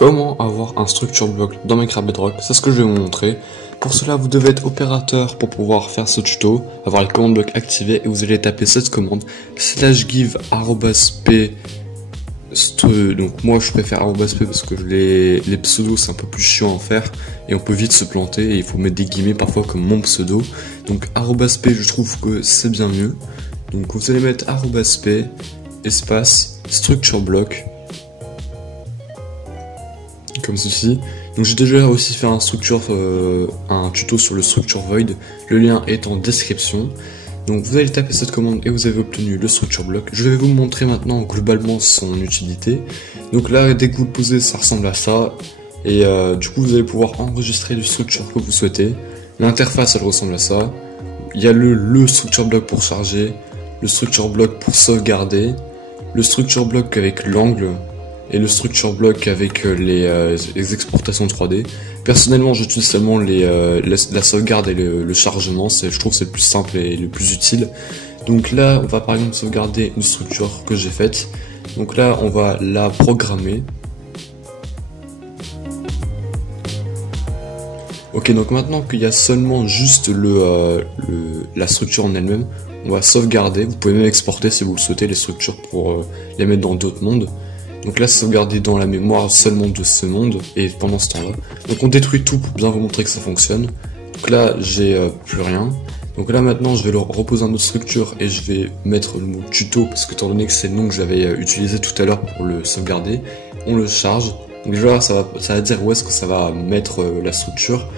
Comment avoir un structure block dans Minecraft Bedrock, c'est ce que je vais vous montrer. Pour cela, vous devez être opérateur pour pouvoir faire ce tuto, avoir les commandes blocs activées et vous allez taper cette commande /give @p. Donc moi je préfère @p parce que les pseudos c'est un peu plus chiant à faire et on peut vite se planter et il faut mettre des guillemets parfois comme mon pseudo. Donc @p je trouve que c'est bien mieux. Donc vous allez mettre @p espace structure block comme ceci. Donc j'ai déjà aussi fait un tuto sur le structure void, le lien est en description. Donc vous allez taper cette commande et vous avez obtenu le structure block. Je vais vous montrer maintenant globalement son utilité. Donc là dès que vous le posez ça ressemble à ça. Et du coup vous allez pouvoir enregistrer le structure que vous souhaitez. L'interface elle ressemble à ça. Il y a le structure block pour charger, le structure block pour sauvegarder, le structure block avec l'angle et le structure block avec les exportations 3D. Personnellement j'utilise seulement la sauvegarde et le chargement, je trouve que c'est le plus simple et le plus utile. Donc là on va par exemple sauvegarder une structure que j'ai faite. Donc là on va la programmer. Ok, donc maintenant qu'il y a seulement juste la structure en elle-même, on va sauvegarder. Vous pouvez même exporter si vous le souhaitez les structures pour les mettre dans d'autres mondes. Donc là, sauvegarder dans la mémoire seulement de ce monde et pendant ce temps-là. Donc on détruit tout pour bien vous montrer que ça fonctionne. Donc là, j'ai plus rien. Donc là maintenant, je vais leur reposer une autre structure et je vais mettre le mot tuto parce que étant donné que c'est le nom que j'avais utilisé tout à l'heure pour le sauvegarder, on le charge. Donc déjà, ça va dire où est-ce que ça va mettre la structure.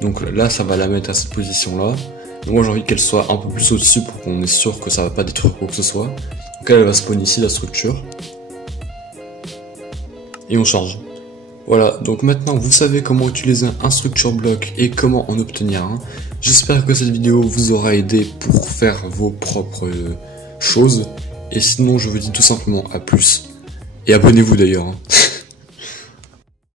Donc là, ça va la mettre à cette position-là. Donc moi, j'ai envie qu'elle soit un peu plus au-dessus pour qu'on est sûr que ça va pas détruire quoi que ce soit. Donc là, elle va spawn ici la structure. Et on charge. Voilà, donc maintenant vous savez comment utiliser un structure block et comment en obtenir un. J'espère que cette vidéo vous aura aidé pour faire vos propres choses. Et sinon je vous dis tout simplement à plus. Et abonnez-vous d'ailleurs.